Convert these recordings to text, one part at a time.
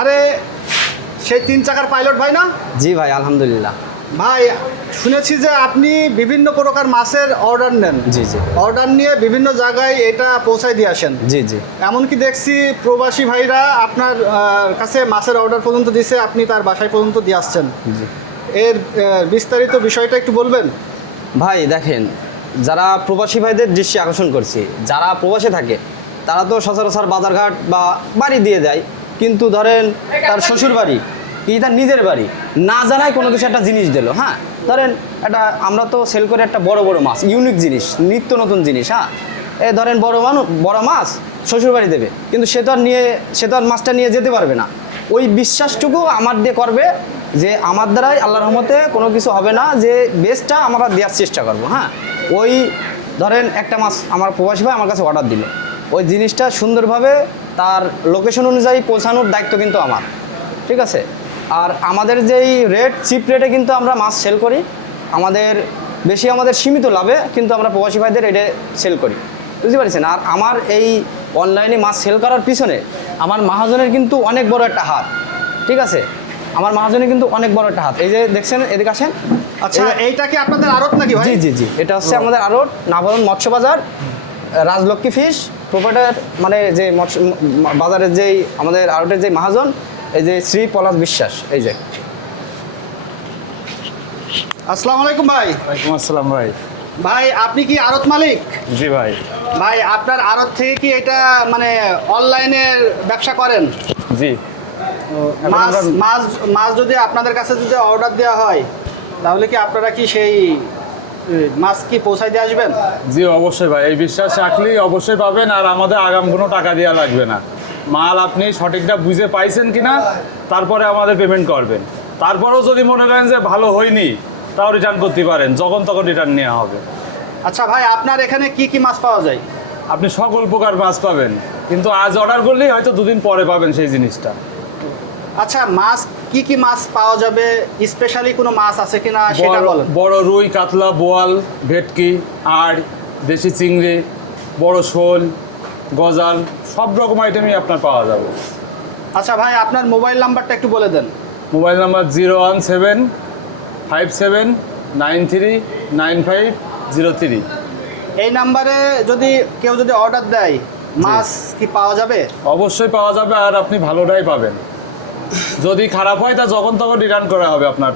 আরে সেই 3 চাকার পাইলট ভাই না? জি ভাই, আলহামদুলিল্লাহ। ভাই শুনেছি যে আপনি বিভিন্ন প্রকার মাছের অর্ডার নেন। জি জি অর্ডার নিয়ে বিভিন্ন জায়গায় এটা পৌঁছায় দিয়ে আসেন। জি জি এমনকি দেখছি প্রবাসী ভাইরা আপনার কাছে মাছের অর্ডার পর্যন্ত দিছে, আপনি তার বাসায় পর্যন্ত দিয়ে আসছেন। জি এর বিস্তারিত বিষয়টা একটু বলবেন? ভাই দেখেন, যারা প্রবাসী ভাইদের দৃষ্টি আকর্ষণ করছি, যারা প্রবাসে থাকে তারা তো সচরাচর বাজারঘাট বা বাড়ি দিয়ে দেয়, কিন্তু ধরেন তার শ্বশুর বাড়ি কি তার নিজের বাড়ি না জানায় কোনো কিছু একটা জিনিস দিল। হ্যাঁ, ধরেন একটা আমরা তো সেল করে একটা বড় বড় মাছ, ইউনিক জিনিস, নিত্য নতুন জিনিস। হ্যাঁ, এ ধরেন বড় মাছ শ্বশুর বাড়ি দেবে, কিন্তু সে তো আর মাছটা নিয়ে যেতে পারবে না। ওই বিশ্বাসটুকু আমার দিয়ে করবে যে আমার দ্বারাই আল্লাহর রহমতে কোনো কিছু হবে না, যে বেস্টটা আমরা দেওয়ার চেষ্টা করবো। হ্যাঁ, ওই ধরেন একটা মাছ আমার প্রবাসী ভাই আমার কাছে অর্ডার দিল, ওই জিনিসটা সুন্দরভাবে তার লোকেশন অনুযায়ী পৌঁছানোর দায়িত্ব কিন্তু আমার। ঠিক আছে, আর আমাদের যেই রেট, চিপ রেটে কিন্তু আমরা মাছ সেল করি। আমাদের সীমিত লাভে কিন্তু আমরা প্রবাসী ভাইদের রেটে সেল করি, বুঝতে পারছেন। আর আমার এই অনলাইনে মাছ সেল করার পিছনে আমার মহাজনের কিন্তু অনেক বড় একটা হাত। ঠিক আছে, আমার মহাজনের কিন্তু অনেক বড় একটা হাত। এই যে দেখছেন, এদিকে আসেন। আচ্ছা, এইটা কি আপনাদের আড়ত নাকি ভাই? জি জি জি, এটা হচ্ছে আমাদের আড়ত, নাভারণ মৎস্য বাজার, রাজলক্ষ্মী ফিশ প্রোপাইটার, মানে যে বাজারের যেই আমাদের আড়তের যে মহাজন, এই যে শ্রী পলাশ বিশ্বাস। এই যে আসসালামু আলাইকুম ভাই। ওয়ালাইকুম আসসালাম ভাই। ভাই আপনি কি আড়ত মালিক? জি ভাই। ভাই আপনার আড়ত থেকে কি এটা মানে অনলাইনের ব্যবসা করেন? জি। মাছ মাছ মাছ যদি আপনাদের কাছে যদি অর্ডার দেওয়া হয়, তাহলে কি আপনারা কি সেই মাছ কি পৌঁছায় দিয়ে আসবেন? জি অবশ্যই ভাই, এই বিশ্বাস রাখলেই অবশ্যই পাবেন, আর আমাদের আগাম কোনো টাকা দেওয়া লাগবে না। মাল আপনি সঠিকটা বুঝে পাইছেন কিনা তারপরে আমাদের পেমেন্ট করবেন। তারপরেও যদি মনে করেন যে ভালো হয়নি, তাও রিটার্ন করতে পারেন, যখন তখন রিটার্ন নেওয়া হবে। আচ্ছা ভাই, আপনার এখানে কি কি মাছ পাওয়া যায়? আপনি সকল প্রকার মাছ পাবেন, কিন্তু আজ অর্ডার করলেই হয়তো 2 দিন পরে পাবেন সেই জিনিসটা। আচ্ছা, মাছ কি কি মাছ পাওয়া যাবে? স্পেশালি কোনো মাছ আছে কিনা সেটা বলেন। বড় রুই, কাতলা, বোয়াল, ভেটকি, আড়, দেশি চিংড়ি, বড় শোল, গজাল, সব রকম আইটেমই আপনার পাওয়া যাবে। আচ্ছা ভাই, আপনার মোবাইল নাম্বারটা একটু বলে দেন। Mobile number 01757939503। এই নাম্বারে যদি কেউ অর্ডার দেয়, মাছ কি পাওয়া যাবে? অবশ্যই পাওয়া যাবে, আর আপনি ভালোটাই পাবেন। যদি খারাপ হয় তা যখন তখন রিটার্ন করা হবে আপনার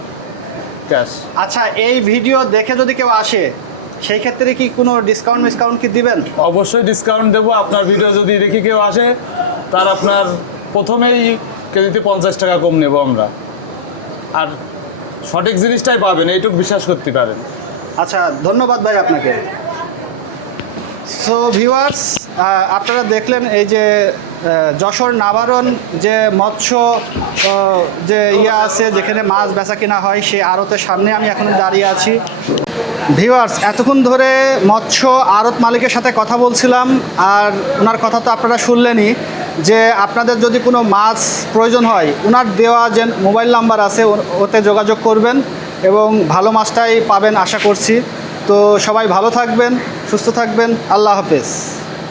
ক্যাশ। আচ্ছা, এই ভিডিও দেখে যদি কেউ আসে, সেই ক্ষেত্রে কি কোনো ডিসকাউন্ট কি দিবেন? অবশ্যই ডিসকাউন্ট দেবো। আপনার ভিডিও যদি দেখে কেউ আসে, তার আপনার প্রথমেই কেজিতে 50 টাকা কম নেব আমরা, আর সঠিক জিনিসটাই পাবেন, এইটুকু বিশ্বাস করতে পারেন। আচ্ছা, ধন্যবাদ ভাই আপনাকে। সো ভিউয়ার্স, আপনারা দেখলেন এই যে যশোর নাভারণ যে মৎস্য যে আছে, যেখানে মাছ বেচা কেনা হয়, সেই আড়তের সামনে আমি এখন দাঁড়িয়ে আছি। ভিউয়ার্স, এতক্ষণ ধরে মৎস্য আড়ত মালিকের সাথে কথা বলছিলাম, আর ওনার কথা তো আপনারা শুনলেনই, যে আপনাদের যদি কোনো মাছ প্রয়োজন হয়, ওনার দেওয়া যে মোবাইল নাম্বার আছে ওতে যোগাযোগ করবেন এবং ভালো মাছটাই পাবেন আশা করছি। তো সবাই ভালো থাকবেন, সুস্থ থাকবেন, আল্লাহ হাফেজ।